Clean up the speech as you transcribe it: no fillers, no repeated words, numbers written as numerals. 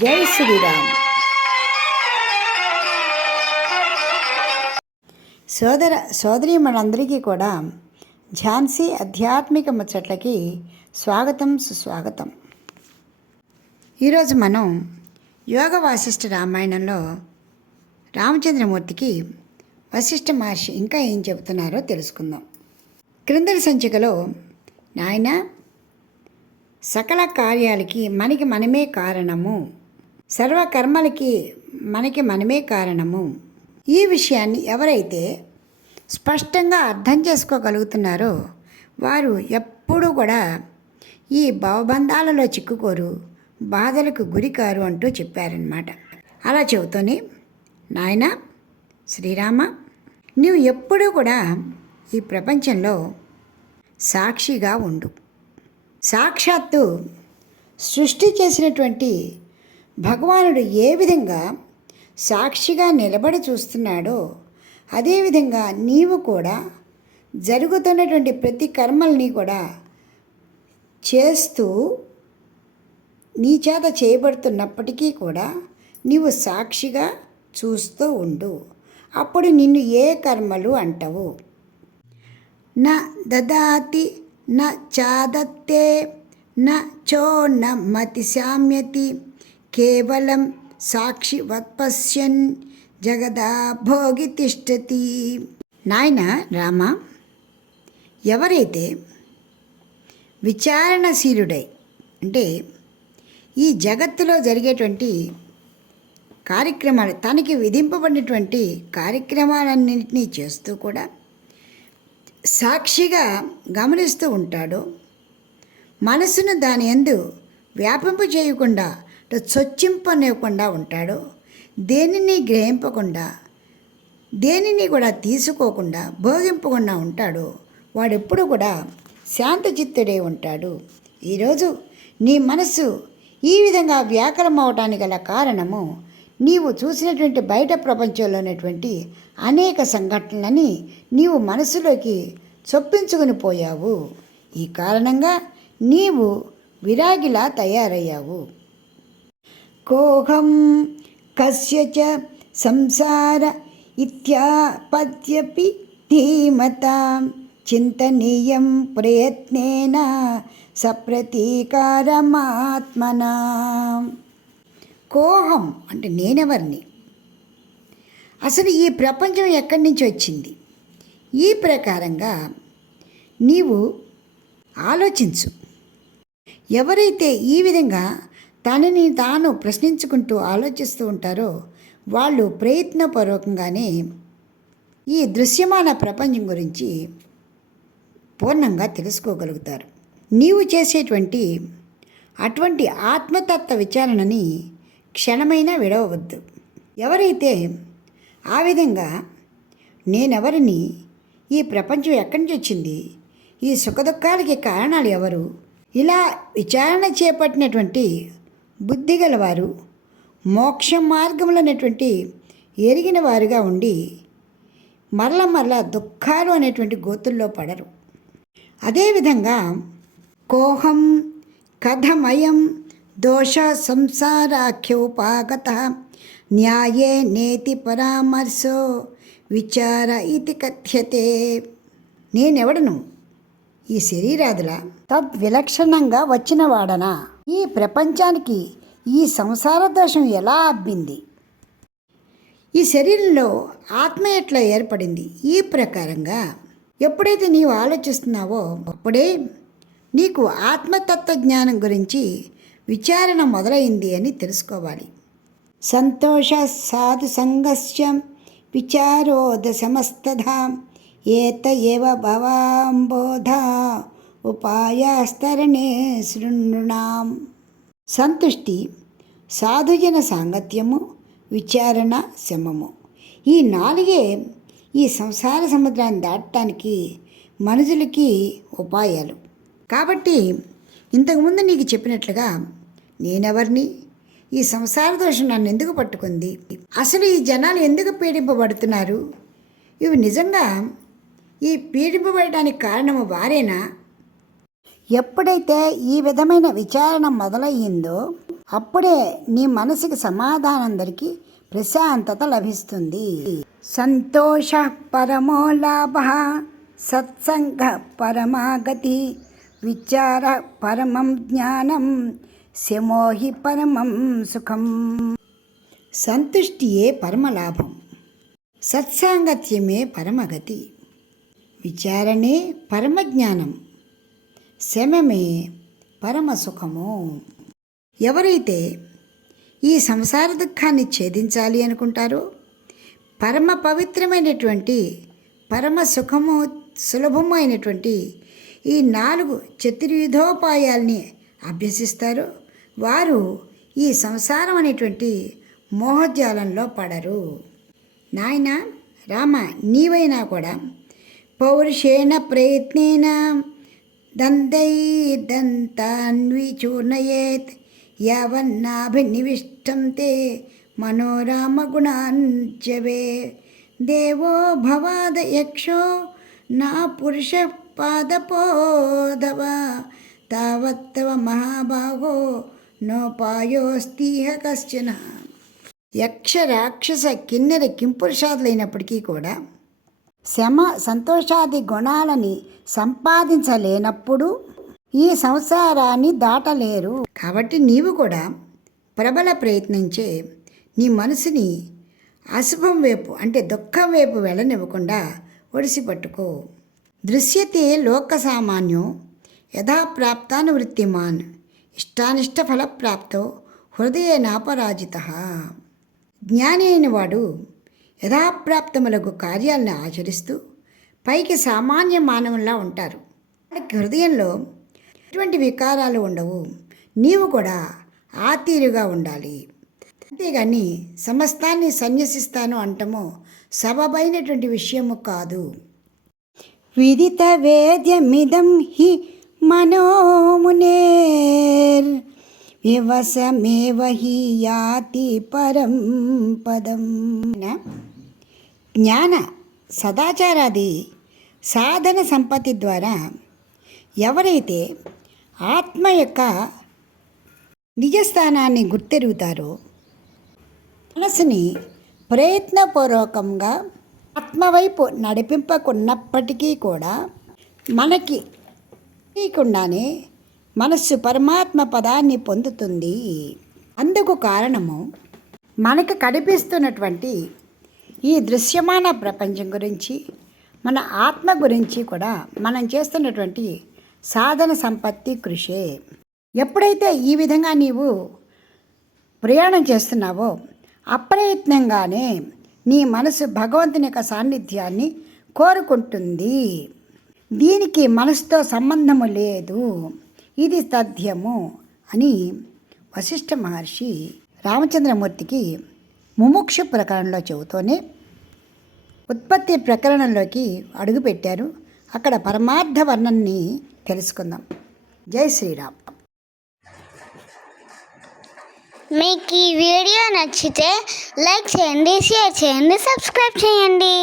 జై శ్రీరామ్. సోదరీమణులందరికీ కూడా ఝాన్సీ ఆధ్యాత్మిక ముచ్చట్లకి స్వాగతం, సుస్వాగతం. ఈరోజు మనం యోగ వాసిష్ఠ రామాయణంలో రామచంద్రమూర్తికి వశిష్ఠ మహర్షి ఇంకా ఏం చెబుతున్నారో తెలుసుకుందాం. క్రిందటి సంచికలో నాయన, సకల కార్యాలకి మనకి మనమే కారణము, సర్వకర్మలకి మనకి మనమే కారణము. ఈ విషయాన్ని ఎవరైతే స్పష్టంగా అర్థం చేసుకోగలుగుతున్నారో వారు ఎప్పుడూ కూడా ఈ భవబంధాలలో చిక్కుకోరు, బాధలకు గురికారు అంటూ చెప్పారనమాట. అలా చెబుతూనే, నాయన శ్రీరామ, నీవు ఎప్పుడూ కూడా ఈ ప్రపంచంలో సాక్షిగా ఉండు. సాక్షాత్తు సృష్టి చేసినటువంటి భగవానుడు ఏ విధంగా సాక్షిగా నిలబడి చూస్తున్నాడో అదేవిధంగా నీవు కూడా జరుగుతున్నటువంటి ప్రతి కర్మల్ని కూడా చేస్తూ నీ చేత చేయబడుతున్నప్పటికీ కూడా నీవు సాక్షిగా చూస్తూ ఉండు. అప్పుడు నిన్ను ఏ కర్మలు అంటవు. నా దదాతి న చాదత్తే న చోన్న మతి శామ్యతి కేవలం సాక్షి వత్పశ్యన్ జగదా భోగి తిష్టతి. నాయన రామ, ఎవరైతే విచారణశీలుడై అంటే ఈ జగత్తులో జరిగేటువంటి కార్యక్రమాలు, తనకి విధింపబడినటువంటి కార్యక్రమాలన్నింటినీ చేస్తూ కూడా సాక్షిగా గమనిస్తూ ఉంటాడో, మనసును దాని యందు వ్యాపింప చేయకుండా, చొచ్చింపనివ్వకుండా ఉంటాడో, దేనిని గ్రహింపకుండా, దేనిని కూడా తీసుకోకుండా, భోగింపకుండా ఉంటాడో, వాడెప్పుడు కూడా శాంతచిత్తుడై ఉంటాడు. ఈరోజు నీ మనసు ఈ విధంగా వ్యాకులం అవటానికి గల కారణము నీవు చూసినటువంటి బయట ప్రపంచంలో ఉన్నటువంటి అనేక సంఘటనలని నీవు మనసులోకి చొప్పించుకుని పోయావు. ఈ కారణంగా నీవు విరాగిలా తయారయ్యావు. కోహం కస్యచ సంసార ఇత్యాపద్యపి ధీమతా చింతనీయం ప్రయత్నేన సప్రతీకారమాత్మనా. కోహం అంటే నేనెవరిని, అసలు ఈ ప్రపంచం ఎక్కడి నుంచి వచ్చింది, ఈ ప్రకారంగా నీవు ఆలోచించు. ఎవరైతే ఈ విధంగా తనని తాను ప్రశ్నించుకుంటూ ఆలోచిస్తూ ఉంటారో వాళ్ళు ప్రయత్నపూర్వకంగానే ఈ దృశ్యమాన ప్రపంచం గురించి పూర్ణంగా తెలుసుకోగలుగుతారు. నీవు చేసేటువంటి అటువంటి ఆత్మతత్వ విచారణని క్షణమైనా విడవవద్దు. ఎవరైతే ఆ విధంగా నేనెవరిని, ఈ ప్రపంచం ఎక్కడి నుంచి వచ్చింది, ఈ సుఖదుఖాలకి కారణాలు ఎవరు, ఇలా విచారణ చేపట్టినటువంటి బుద్ధి గలవారు మోక్ష మార్గంలో అనేటువంటి ఎరిగిన వారుగా ఉండి మరల దుఃఖాలు అనేటువంటి గోతుల్లో పడరు. అదేవిధంగా కోహం కథమయం దోష సంసారాఖ్యోపాగత న్యాయే నేతి పరామర్శో విచార ఇది కథ్యతే. నేనెవడను, ఈ శరీరాదుల తద్విలక్షణంగా వచ్చినవాడనా, ఈ ప్రపంచానికి ఈ సంసార దోషం ఎలా అబ్బింది, ఈ శరీరంలో ఆత్మ ఎట్లా ఏర్పడింది, ఈ ప్రకారంగా ఎప్పుడైతే నీవు ఆలోచిస్తున్నావో అప్పుడే నీకు ఆత్మతత్వ జ్ఞానం గురించి విచారణ మొదలైంది అని తెలుసుకోవాలి. సంతోష సాధు సంగస్య విచారోద సమస్తధా ఏత ఏవ భవాంబోధ ఉపాయస్తరణే శృణృణాం. సంతుష్టి, సాధుజన సాంగత్యము, విచారణ, శమము, ఈ నాలుగే ఈ సంసార సముద్రాన్ని దాటడానికి మనుషులకి ఉపాయాలు. కాబట్టి ఇంతకుముందు నీకు చెప్పినట్లుగా నేనెవరిని, ఈ సంసార దోషం నన్ను ఎందుకు పట్టుకుంది, అసలు ఈ జనాలు ఎందుకు పీడింపబడుతున్నారు, ఇవి నిజంగా ఈ పీడింపబడడానికి కారణము వారేనా, ఎప్పుడైతే ఈ విధమైన విచారణ మొదలయ్యిందో అప్పుడే నీ మనసుకి సమాధానం దొరికి ప్రశాంతత లభిస్తుంది. సంతోష పరమో లాభ, సత్సంగ పరమాగతి, విచార పరమం జ్ఞానం, శమోహి పరమం సుఖం. సంతుష్టియే పరమలాభం, సత్సాంగత్యమే పరమగతి, విచారణే పరమజ్ఞానం, శమమే పరమసుఖము. ఎవరైతే ఈ సంసార దుఃఖాన్ని ఛేదించాలి అనుకుంటారో, పరమ పవిత్రమైనటువంటి పరమ సుఖము సులభము అయినటువంటి ఈ 4 చతుర్విధోపాయాల్ని అభ్యసిస్తారో వారు ఈ సంసారం అనేటువంటి మోహజాలంలో పడరు. నాయన రామ, నీవైనా కూడా పౌరుషేణ ప్రయత్నేన దంతాన్విచూర్ణయేత్ యావన్నాభినివిష్టం తే మనోరామగుణాంజవే. దేవో భవాద యక్షో నా పురుష పాదపోధవ, తావత్తవ మహాభాగో నోపాయోస్తిహ కశ్చన. యక్ష రాక్షస కిన్నెర కింపురుషాదులైనప్పటికీ కూడా శమ సంతోషాది గుణాలని సంపాదించలేనప్పుడు ఈ సంసారాన్ని దాటలేరు. కాబట్టి నీవు కూడా ప్రబల ప్రయత్నించే నీ మనసుని అశుభం వైపు అంటే దుఃఖం వైపు వెళ్ళనివ్వకుండా ఒడిసి పట్టుకో. దృశ్యతే లోక సామాన్యం యథాప్రాప్తానువృత్తిమాన్, ఇష్టానిష్ట ఫలప్రాప్తో హృదయేనాపరాజిత. జ్ఞాని అయిన వాడు యథాప్రాప్తములకు కార్యాలను ఆచరిస్తూ పైకి సామాన్య మానవుల్లా ఉంటారు. వాడికి హృదయంలో ఎటువంటి వికారాలు ఉండవు. నీవు కూడా ఆ తీరుగా ఉండాలి. అంతేగాని సమస్తాన్ని సన్యసిస్తాను అంటమో సబబైనటువంటి విషయము కాదు. విదిత వేద్యమిదం హి మనోమునేర్ వివసమేవ హి యాతి పరం పదం. జ్ఞాన సదాచారాది సాధన సంపత్తి ద్వారా ఎవరైతే ఆత్మ యొక్క నిజస్థానాన్ని గుర్తెరుగుతారో, మనసుని ప్రయత్నపూర్వకంగా ఆత్మవైపు నడిపింపకున్నప్పటికీ కూడా మనకి తెలియకుండానే మనస్సు పరమాత్మ పదాన్ని పొందుతుంది. అందుకు కారణము మనకు కనిపిస్తున్నటువంటి ఈ దృశ్యమాన ప్రపంచం గురించి, మన ఆత్మ గురించి కూడా మనం చేస్తున్నటువంటి సాధన సంపత్తి కృషే. ఎప్పుడైతే ఈ విధంగా నీవు ప్రయాణం చేస్తున్నావో అప్రయత్నంగానే నీ మనసు భగవంతుని యొక్క సాన్నిధ్యాన్ని కోరుకుంటుంది. దీనికి మనసుతో సంబంధము లేదు, ఇది తథ్యము అని వశిష్ఠ మహర్షి రామచంద్రమూర్తికి ముముక్షు ప్రకరణంలో చెబుతూనే ఉత్పత్తి ప్రకరణంలోకి అడుగుపెట్టారు. అక్కడ పరమార్థ వర్ణన్ని తెలుసుకుందాం. జై శ్రీరామ్. మీకు ఈ వీడియో నచ్చితే లైక్ చేయండి, షేర్ చేయండి, సబ్స్క్రైబ్ చేయండి.